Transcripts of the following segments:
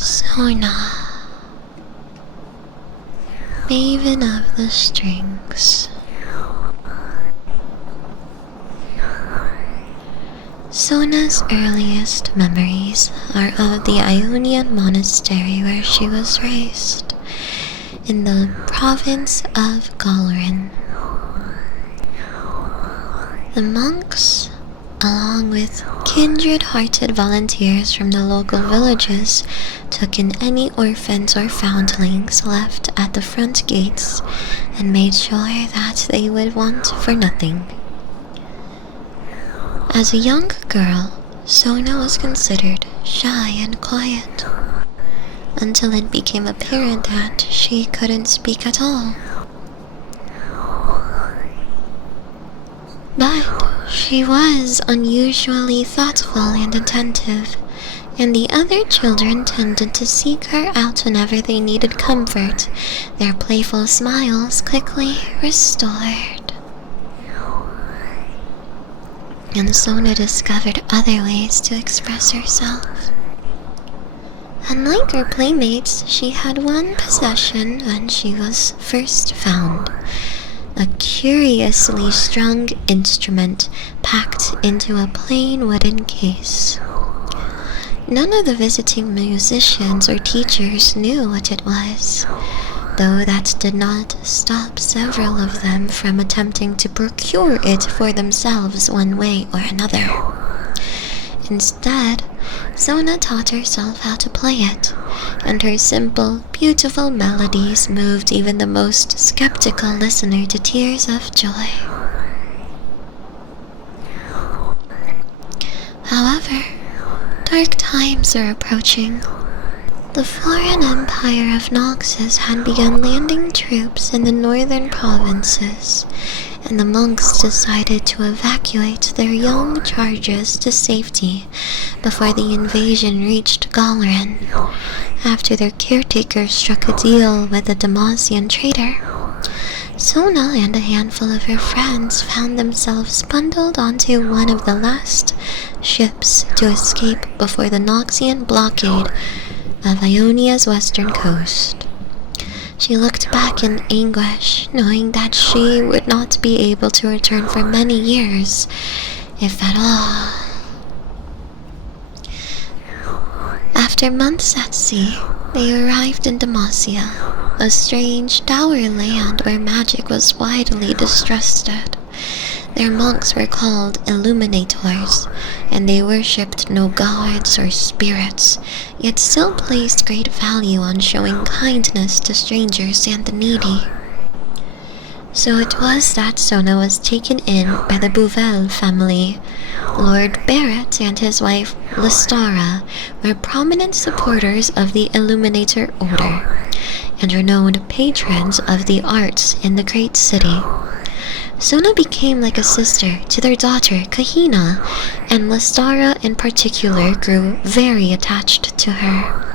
Sona, maven of the strings. Sona's earliest memories are of the Ionian monastery where she was raised, in the province of Galrin. The monks, along with kindred-hearted volunteers from the local villages, took in any orphans or foundlings left at the front gates and made sure that they would want for nothing. As a young girl, Sona was considered shy and quiet, until it became apparent that she couldn't speak at all. But she was unusually thoughtful and attentive, and the other children tended to seek her out whenever they needed comfort, their playful smiles quickly restored. And Sona discovered other ways to express herself. Unlike her playmates, she had one possession when she was first found: a curiously strung instrument packed into a plain wooden case. None of the visiting musicians or teachers knew what it was, though that did not stop several of them from attempting to procure it for themselves one way or another. Instead, Sona taught herself how to play it, and her simple, beautiful melodies moved even the most skeptical listener to tears of joy. However, dark times are approaching. The foreign empire of Noxus had begun landing troops in the northern provinces, and the monks decided to evacuate their young charges to safety before the invasion reached Galrin, after their caretaker struck a deal with a Demacian trader. Sona and a handful of her friends found themselves bundled onto one of the last ships to escape before the Noxian blockade of Ionia's western coast. She looked back in anguish, knowing that she would not be able to return for many years, if at all. After months at sea, they arrived in Demacia, a strange, dour land where magic was widely distrusted. Their monks were called illuminators, and they worshipped no gods or spirits, yet still placed great value on showing kindness to strangers and the needy. So it was that Sona was taken in by the Bouvel family. Lord Barrett and his wife Lestara were prominent supporters of the Illuminator Order, and renowned patrons of the arts in the great city. Sona became like a sister to their daughter Kahina, and Lestara in particular grew very attached to her.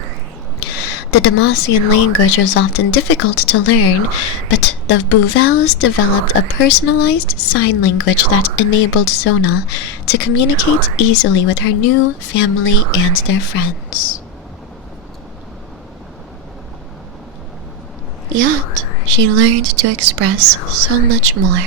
The Demacian language was often difficult to learn, but the Bouvelles developed a personalized sign language that enabled Sona to communicate easily with her new family and their friends. Yet, she learned to express so much more.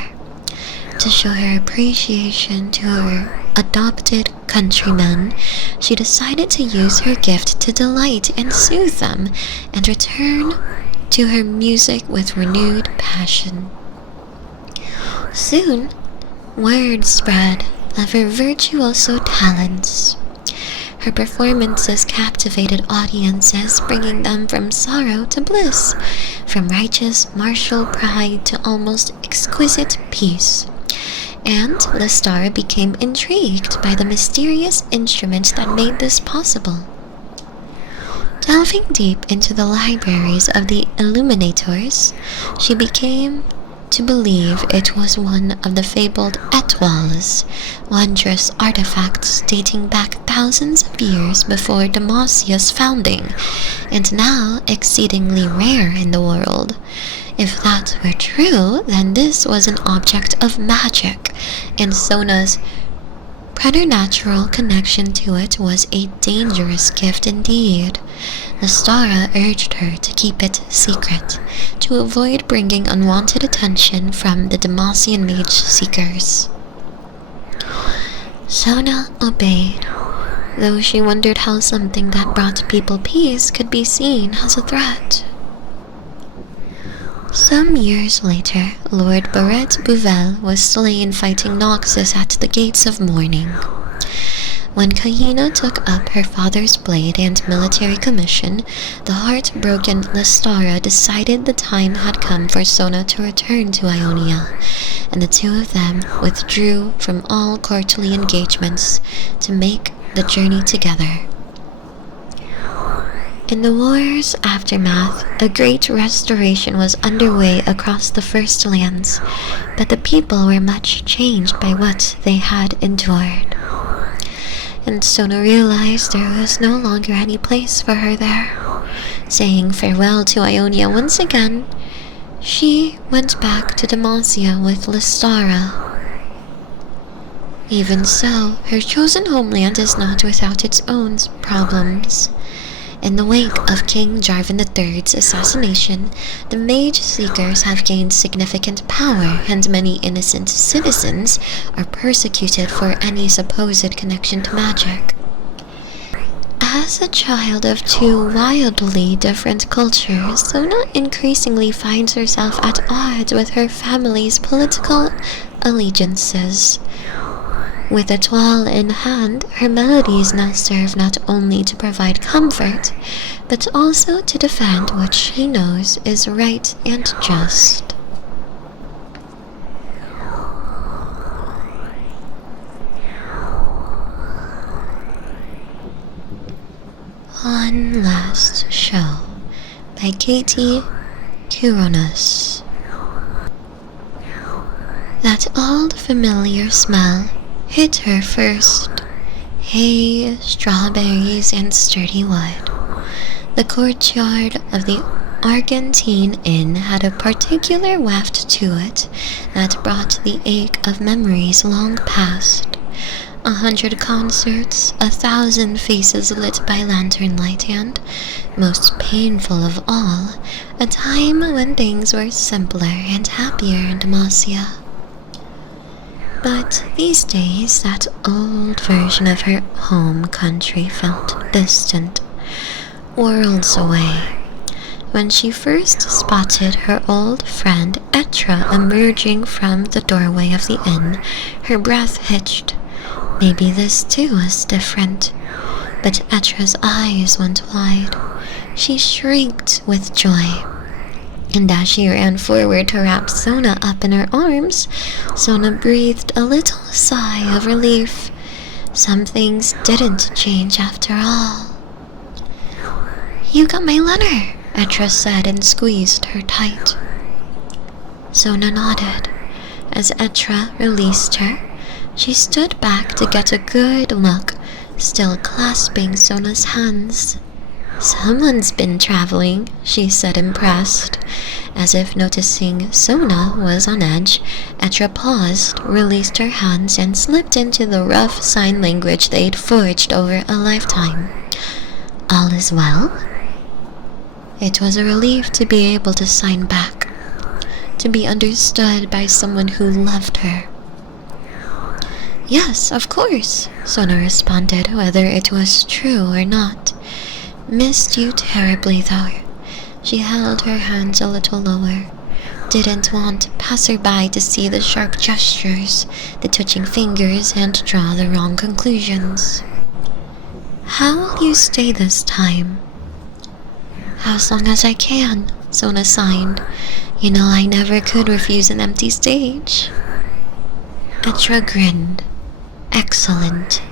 To show her appreciation to her adopted countrymen, she decided to use her gift to delight and soothe them, and return to her music with renewed passion. Soon, word spread of her virtuoso talents. Her performances captivated audiences, bringing them from sorrow to bliss, from righteous martial pride to almost exquisite peace. And Lestara became intrigued by the mysterious instrument that made this possible. Delving deep into the libraries of the Illuminators, she became to believe it was one of the fabled étoiles, wondrous artifacts dating back thousands of years before Demacia's founding, and now exceedingly rare in the world. If that were true, then this was an object of magic, and Sona's preternatural connection to it was a dangerous gift indeed. Lestara urged her to keep it secret, to avoid bringing unwanted attention from the Demacian mage seekers. Sona obeyed, though she wondered how something that brought people peace could be seen as a threat. Some years later, Lord Barret Bouvel was slain fighting Noxus at the Gates of Mourning. When Kahina took up her father's blade and military commission, the heartbroken Lestara decided the time had come for Sona to return to Ionia, and the two of them withdrew from all courtly engagements to make the journey together. In the war's aftermath, a great restoration was underway across the First Lands, but the people were much changed by what they had endured. And Sona realized there was no longer any place for her there. Saying farewell to Ionia once again, she went back to Demacia with Lestara. Even so, her chosen homeland is not without its own problems. In the wake of King Jarvan III's assassination, the Mage Seekers have gained significant power, and many innocent citizens are persecuted for any supposed connection to magic. As a child of two wildly different cultures, Sona increasingly finds herself at odds with her family's political allegiances. With a toile in hand, her melodies now serve not only to provide comfort, but also to defend what she knows is right and just. One Last Show by Katie Kuronis. That old familiar smell hit her first. Hay, strawberries, and sturdy wood. The courtyard of the Argentine Inn had a particular waft to it that brought the ache of memories long past. 100 concerts, 1,000 faces lit by lantern light, and, most painful of all, a time when things were simpler and happier in Demacia. But these days, that old version of her home country felt distant, worlds away. When she first spotted her old friend Etra emerging from the doorway of the inn, her breath hitched. Maybe this too was different. But Etra's eyes went wide. She shrieked with joy. And as she ran forward to wrap Sona up in her arms, Sona breathed a little sigh of relief. Some things didn't change after all. "You got my letter," Etra said and squeezed her tight. Sona nodded. As Etra released her, she stood back to get a good look, still clasping Sona's hands. "Someone's been traveling," she said, impressed. As if noticing Sona was on edge, Etra paused, released her hands, and slipped into the rough sign language they'd forged over a lifetime. "All is well?" It was a relief to be able to sign back, to be understood by someone who loved her. "Yes, of course," Sona responded, whether it was true or not. "Missed you terribly, though." She held her hands a little lower. Didn't want passerby to see the sharp gestures, the twitching fingers, and draw the wrong conclusions. "How will you stay this time?" "As long as I can," Sona signed. "You know I never could refuse an empty stage." Etra grinned. "Excellent."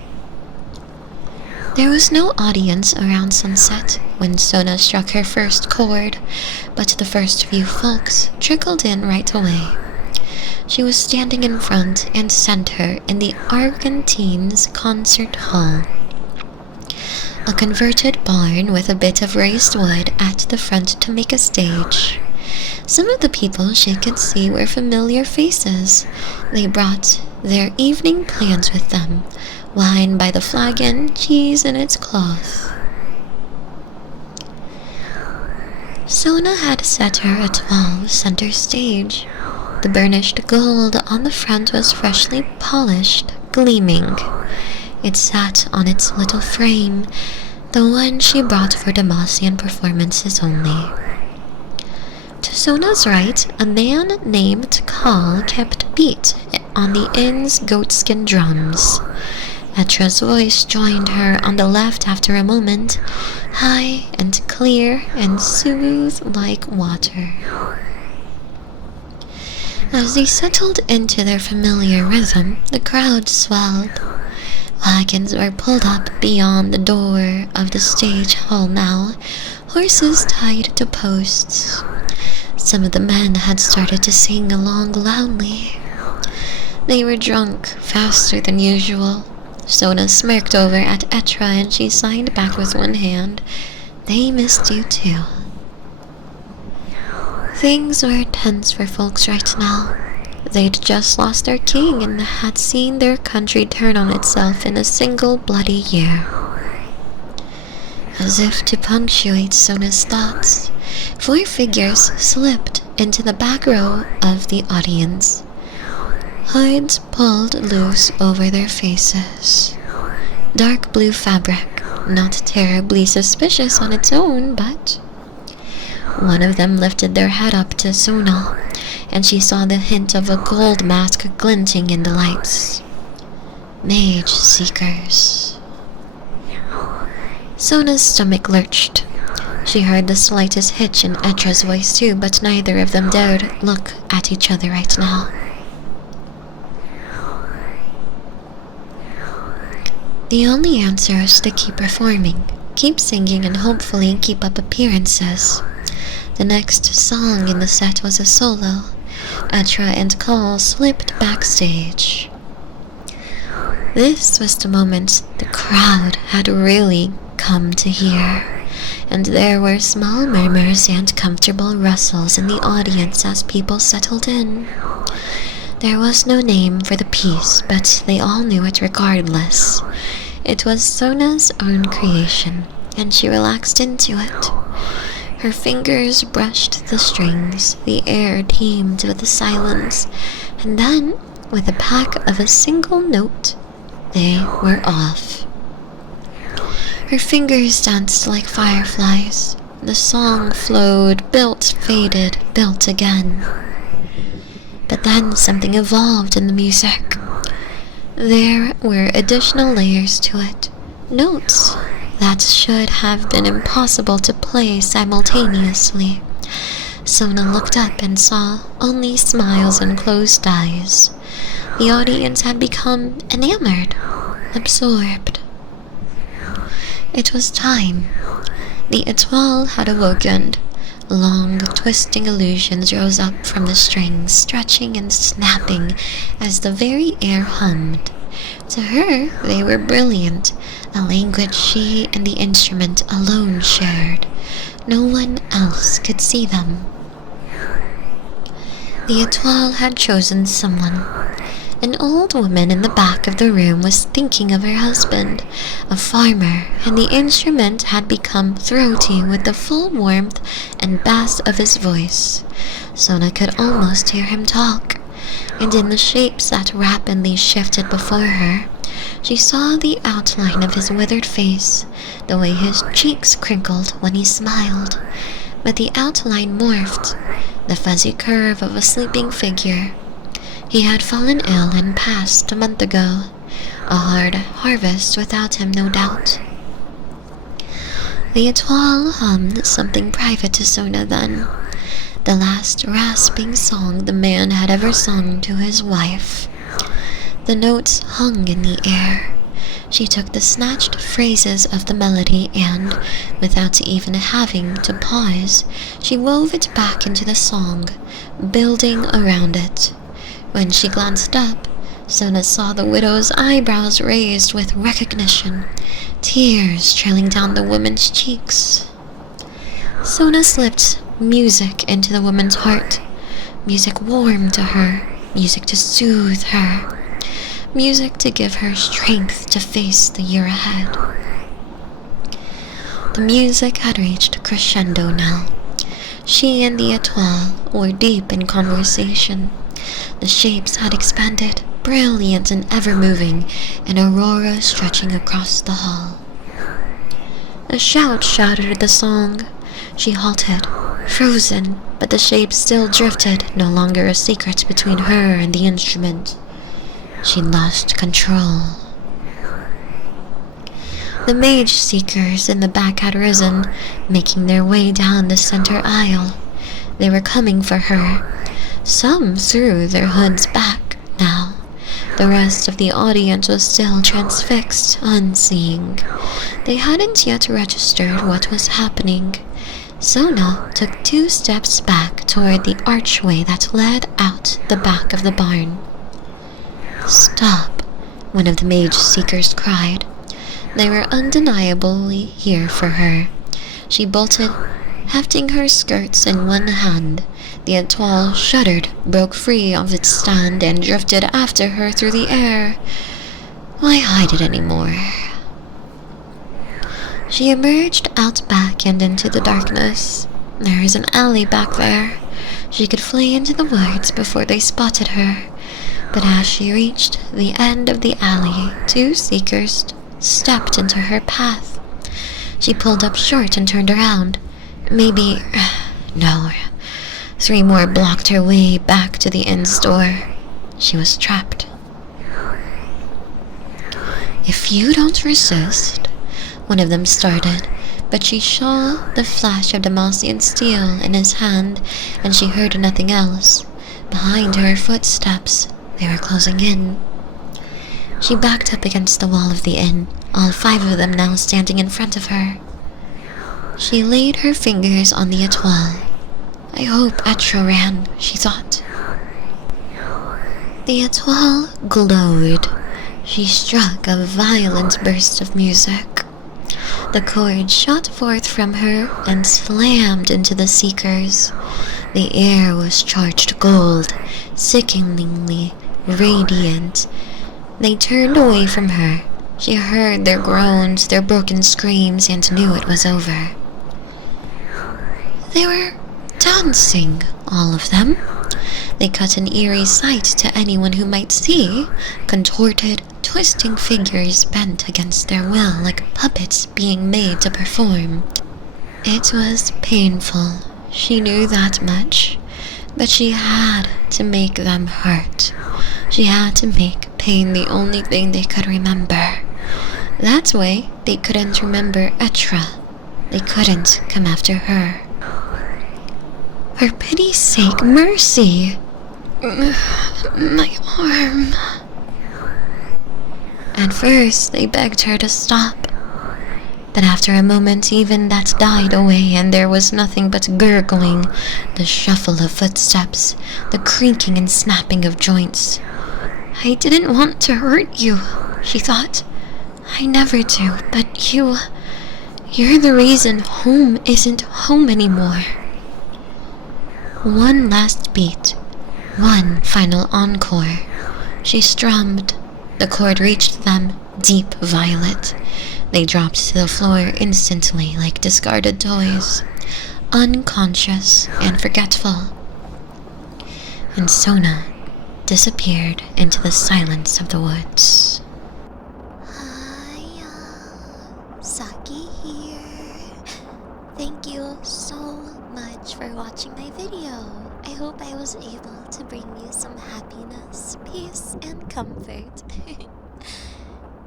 There was no audience around sunset when Sona struck her first chord, but the first few folks trickled in right away. She was standing in front and center in the Argentine's concert hall, a converted barn with a bit of raised wood at the front to make a stage. Some of the people she could see were familiar faces. They brought their evening plans with them, wine by the flagon, cheese in its cloth. Sona had set her étoile center stage. The burnished gold on the front was freshly polished, gleaming. It sat on its little frame, the one she brought for Demacian performances only. To Sona's right, a man named Kal kept beat on the inn's goatskin drums. Etra's voice joined her on the left after a moment, high and clear and smooth like water. As they settled into their familiar rhythm, the crowd swelled. Wagons were pulled up beyond the door of the stage hall now, horses tied to posts. Some of the men had started to sing along loudly. They were drunk faster than usual. Sona smirked over at Etra and she signed back with one hand. They missed you too. Things were tense for folks right now. They'd just lost their king and had seen their country turn on itself in a single bloody year. As if to punctuate Sona's thoughts, 4 figures slipped into the back row of the audience. Hoods pulled loose over their faces. Dark blue fabric, not terribly suspicious on its own, but... One of them lifted their head up to Sona, and she saw the hint of a gold mask glinting in the lights. Mage Seekers. Sona's stomach lurched. She heard the slightest hitch in Etra's voice too, but neither of them dared look at each other right now. The only answer is to keep performing, keep singing, and hopefully keep up appearances. The next song in the set was a solo. Etra and Kal slipped backstage. This was the moment the crowd had really come to hear, and there were small murmurs and comfortable rustles in the audience as people settled in. There was no name for the piece, but they all knew it regardless. It was Sona's own creation, and she relaxed into it. Her fingers brushed the strings, the air teemed with the silence, and then, with the pack of a single note, they were off. Her fingers danced like fireflies. The song flowed, built, faded, built again. But then something evolved in the music. There were additional layers to it, notes that should have been impossible to play simultaneously. Sona looked up and saw only smiles and closed eyes. The audience had become enamored, absorbed. It was time. The étoile had awoken. Long, twisting illusions rose up from the strings, stretching and snapping as the very air hummed. To her, they were brilliant, a language she and the instrument alone shared. No one else could see them. The étoile had chosen someone. An old woman in the back of the room was thinking of her husband, a farmer, and the instrument had become throaty with the full warmth and bass of his voice. Sona could almost hear him talk, and in the shapes that rapidly shifted before her, she saw the outline of his withered face, the way his cheeks crinkled when he smiled. But the outline morphed, the fuzzy curve of a sleeping figure. He had fallen ill and passed a month ago. A hard harvest without him, no doubt. The étoile hummed something private to Sona then. The last rasping song the man had ever sung to his wife. The notes hung in the air. She took the snatched phrases of the melody and, without even having to pause, she wove it back into the song, building around it. When she glanced up, Sona saw the widow's eyebrows raised with recognition, tears trailing down the woman's cheeks. Sona slipped music into the woman's heart, music warm to her, music to soothe her. music to give her strength to face the year ahead. The music had reached crescendo now. She and the étoile were deep in conversation. The shapes had expanded, brilliant and ever-moving, an aurora stretching across the hall. A shout shouted the song. She halted, frozen, but the shapes still drifted, no longer a secret between her and the instrument. She lost control. The mage seekers in the back had risen, making their way down the center aisle. They were coming for her. Some threw their hoods back now. The rest of the audience was still transfixed, unseeing. They hadn't yet registered what was happening. Sona took 2 steps back toward the archway that led out the back of the barn. "Stop," one of the mage seekers cried. They were undeniably here for her. She bolted, hefting her skirts in one hand. The étoile shuddered, broke free of its stand, and drifted after her through the air. Why hide it anymore? She emerged out back and into the darkness. There is an alley back there. She could flee into the woods before they spotted her. But as she reached the end of the alley, 2 seekers stepped into her path. She pulled up short and turned around. No. 3 more blocked her way back to the inn's door. She was trapped. "If you don't resist," one of them started, but she saw the flash of Demacian steel in his hand, and she heard nothing else. Behind her footsteps, they were closing in. She backed up against the wall of the inn, all 5 of them now standing in front of her. She laid her fingers on the étoile. I hope Etra ran, she thought. The étoile glowed. She struck a violent burst of music. The cord shot forth from her and slammed into the seekers. The air was charged gold, sickeningly radiant. They turned away from her. She heard their groans, their broken screams, and knew it was over. They were dancing, all of them. They cut an eerie sight to anyone who might see, contorted, twisting figures bent against their will like puppets being made to perform. It was painful, she knew that much, but she had to make them hurt. She had to make pain the only thing they could remember. That way, they couldn't remember Etra. They couldn't come after her. For pity's sake, mercy! My arm. At first, they begged her to stop. But after a moment, even that died away, and there was nothing but gurgling, the shuffle of footsteps, the creaking and snapping of joints. I didn't want to hurt you, she thought. I never do, but you're the reason home isn't home anymore. One last beat, one final encore. She strummed. The chord reached them, deep violet. They dropped to the floor instantly like discarded toys, unconscious and forgetful. And Sona disappeared into the silence of the woods. Hi, Saki here. Thank you so much for watching my video. I hope I was able to bring you some happiness, peace, and comfort.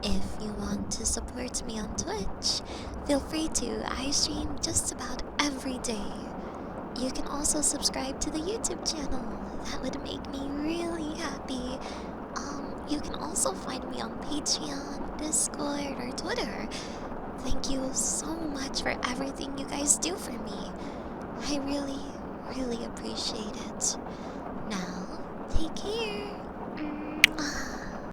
If you want to support me on Twitch, feel free to. I stream just about every day. You can also subscribe to the YouTube channel. That would make me really happy. You can also find me on Patreon, Discord, or Twitter. Thank you so much for everything you guys do for me. I really, really appreciate it. Now, take care.